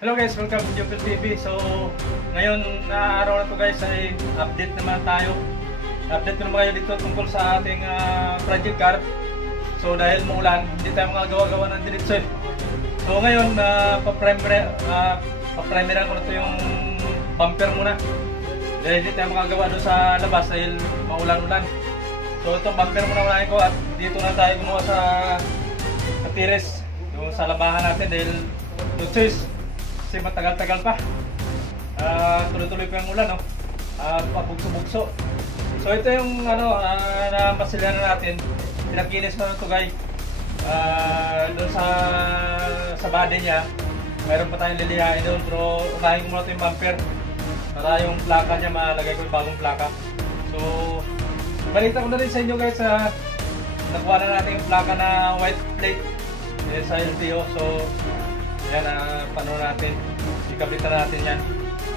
Hello guys, welcome to Jupil TV. So, ngayon na araw na to guys ay update naman tayo. Update ko naman kayo dito tungkol sa ating project car. So, dahil maulan, hindi tayo magagawa ng diretso eh. So, ngayon, pa-primeran ko na to yung bumper muna. Dahil hindi tayo magagawa doon sa labas dahil maulan-ulan. So, itong bumper muna unahin ko at dito na tayo gumawa sa Tires. Yung sa labahan natin dahil no choice. Kasi matagal-tagal pa. Tuloy-tuloy pa yung ulan, no? Pabugso-bugso. So ito yung na masilyan na natin. Pinakinis ko na ito guys. Doon sa body niya, mayroon pa tayong lilihain doon. Pero unahin ko muna ito yung bumper. Para yung plaka niya, malagay ko yung bagong plaka. So, balita ko na rin sa inyo guys. Nakuha na natin yung plaka na white plate sa LTO. So, yan, paano natin, ikablitan natin yan.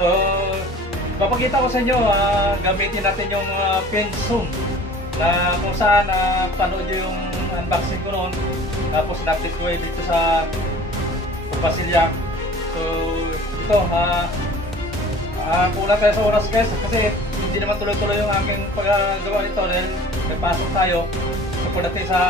So, papakita ko sa inyo, gamitin natin yung pen zoom na kung saan panood nyo yung unboxing ko noon. Tapos na-update ko dito sa Pasilya. So, ito, kulang tayo sa oras guys kasi hindi naman tuloy-tuloy yung aking paggawa nito dahil may pasok tayo. So, pagdating sa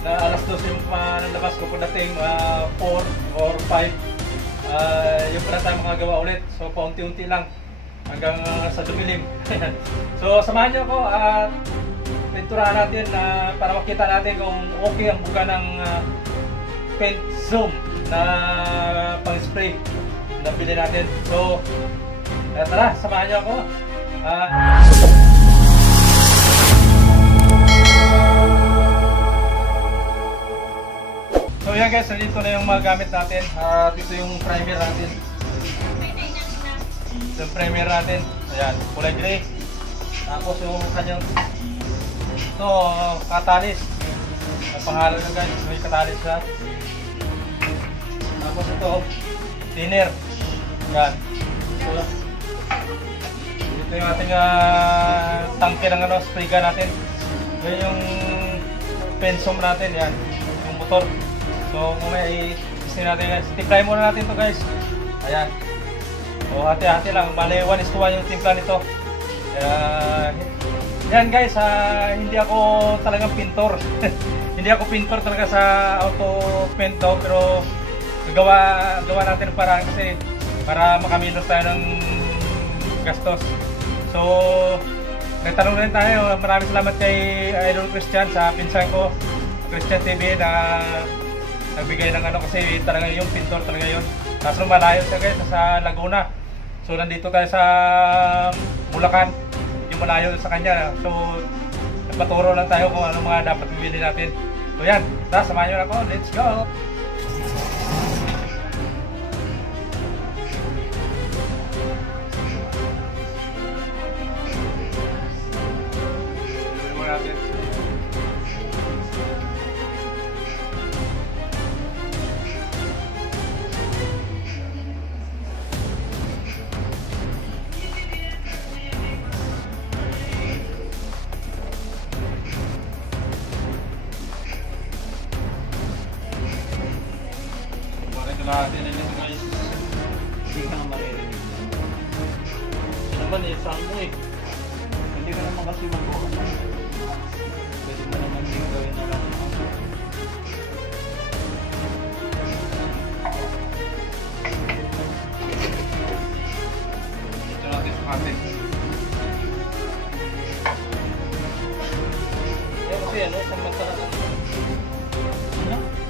alas 12 yung nalabas ko pagdating 4 or 5 yung pala tayo makagawa ulit. So paunti-unti lang hanggang sa dumilim. So samahan nyo ako at pinturahan natin para makita natin kung okay ang buga ng paint zoom na pang spray na bili natin. So tara, samahan nyo ako. So yan guys, dito na yung mga gamit natin. Dito yung primer natin. Ito yung primer natin. Ayan, kulay gray. Tapos yung kanyang ito, katalis. Ang pangalan nyo guys, may katalis siya. Tapos ito, thinner. Ayan. Ito yung ating tangke ng spray gun natin. Ito yung pensum natin. Yan, yung motor. So, mamaya i-testing natin guys. Timply muna natin to guys. Ayan. O, hati-hati lang. Bale, 1:1 yung timpla nito. Yan guys, hindi ako talagang pintor. Hindi ako pintor talaga sa auto paint daw. Pero, gawa natin ng paraan kasi para makaminos tayo ng gastos. So, nagtanong rin tayo. Maraming salamat kay Idol Christian sa pinsan ko, Christian TV, na nagbigay ng kasi talaga yung pintor talaga yun. Kaso malayo siya guys, sa Laguna. So nandito tayo sa Bulacan, yung malayo sa kanya. So nagpaturo lang tayo kung ano mga dapat bibili natin. So yan, samahan nyo na ako, let's go! Natin na nito guys. Hindi ka na maririnig. Ano ba saan mo eh? Hindi ka naman kasi magawa. Pwede mo naman yung gawin na lang. Ito natin sa katin. Kaya kasi samantala na Ano?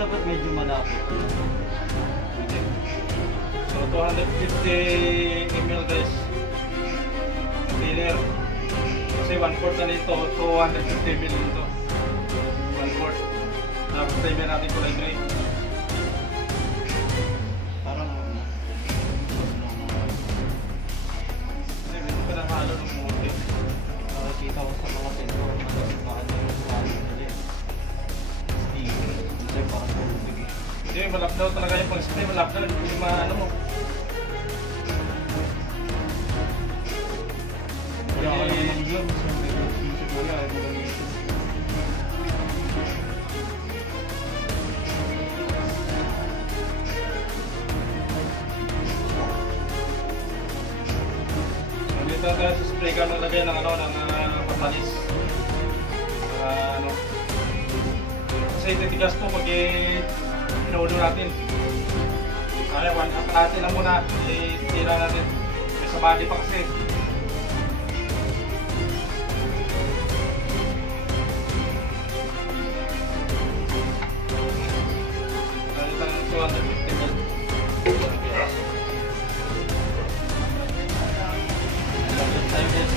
Dapat medyo malapit. So 250 ml guys. Thinner. Kasi 1/4 na nito, 250 ml nito. 1/4. Tapos timer natin kulay gray. Hindi, malapdaw talaga yung pag-spray, malapdaw, hindi maano mo. Kaya ako lang ng gloves. Yung siguro ayaw mo gamitin. Dito tayo sa spray gun naglagay ng ano, ng patalis. Ano. Kasi titigas to pag inuulo natin. Kaya, one up natin lang muna. Itira natin. May sabali pa kasi. Ito ng 250 ml. Tayo din.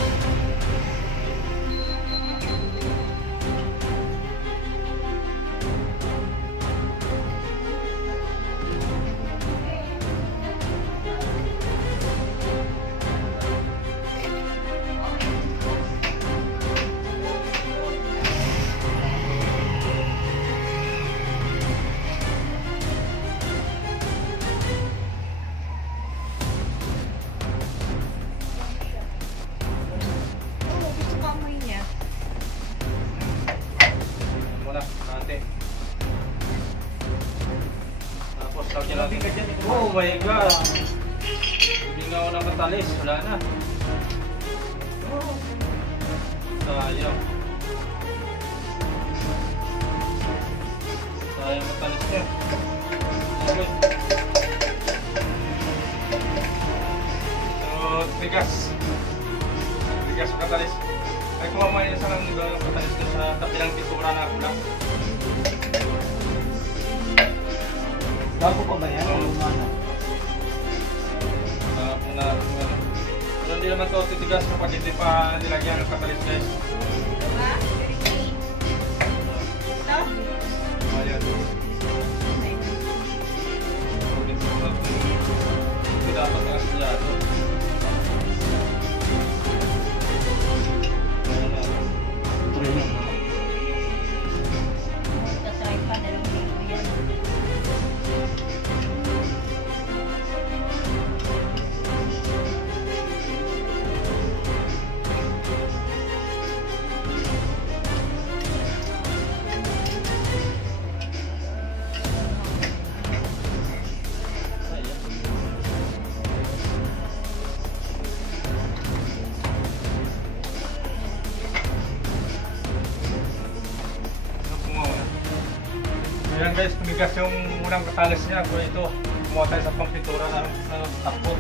Oo, gusto ko amoy niya. Muna, natin. Tapos lagyan Grabe natin. ka dyan. Oh my God! Hindi nga ako ng matalis. Wala na. Sayang. Sayang matalis niya. Okay. So, tigas. Tigas matalis. Ay, kuha mo yung isang matalis doon sa tabi ng pintura na kulang. Bago pa ba yan? O luma na? Pero hindi naman ito titigas kapag hindi pa nilagyan ng katalis, guys. Diba? Very clean. Ito? Ayan. Ito dapat nakasalyado. Tatry pa na yung video yan. Ayan guys, tumigas yung unang katalis niya. Kung ito, kumuha tayo sa pangpintura na takbo.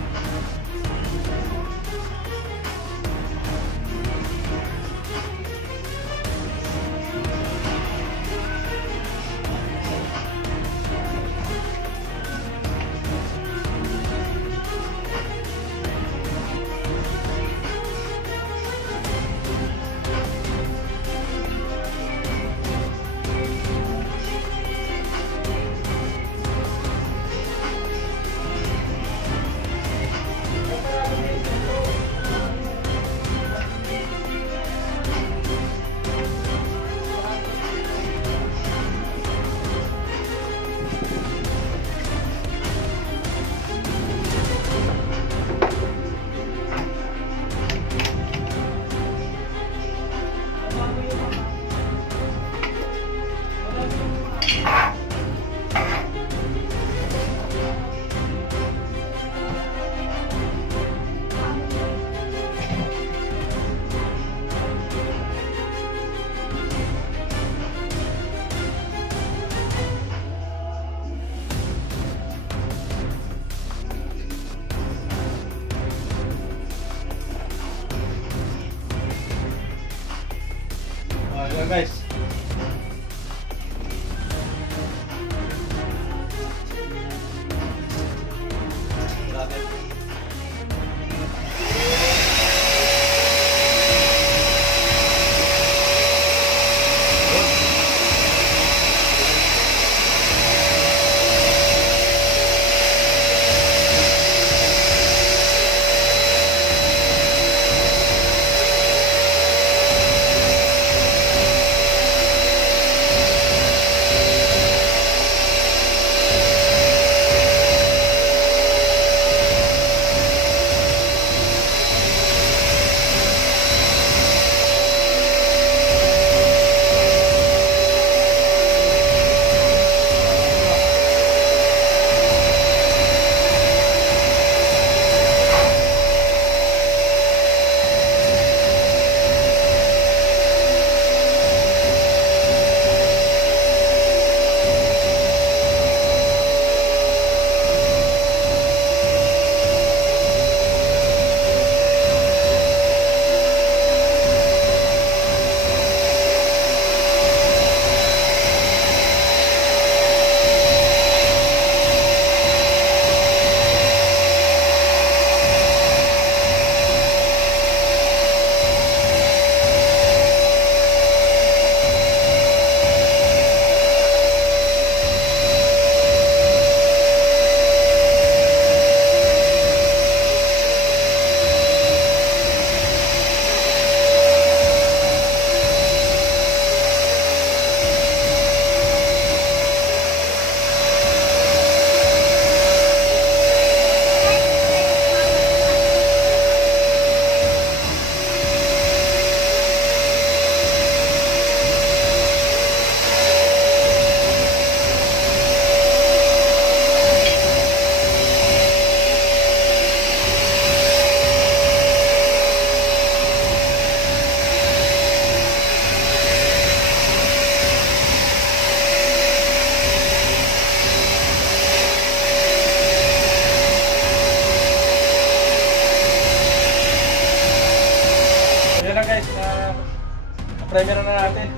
buga guys, na-primer na natin.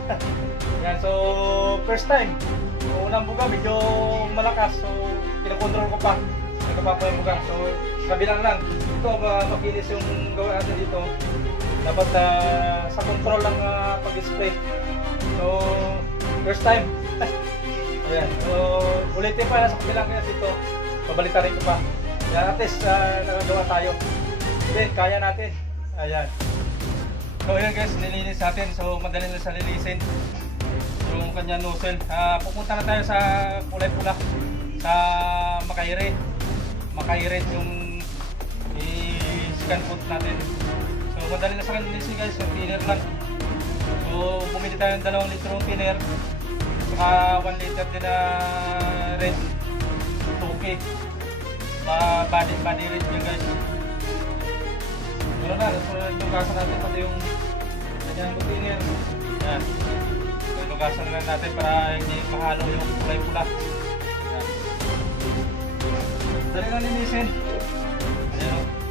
Yan, so first time. So, unang buga medyo malakas, so kinokontrol ko pa. Nagkapa pa yung buga. So kabilang lang. Ito, makinis yung gawin natin dito. Dapat sa control lang pag-spray. So first time. Ayan, so ulitin pa sa kabilang kaya dito. Pabalita rin ko pa. Yan, at least nakagawa tayo. Okay, kaya natin. Ayan. So ayan guys, nilinis natin. So madali na sa linisin yung kanya nozzle. Pupunta na tayo sa kulay pula sa Makairet yung i-scan foot natin. So madali na sa linisin guys, yung thinner lang. So bumili tayo ng 2 litrong thinner saka 1 liter din na red 2K. Body red yun guys. Gano'n na, so inugasan natin pati yung kanyang container. Yan. So inugasan lang natin para hindi mahalo yung kulay pula. Yan. Dali lang linisin. Ayan o.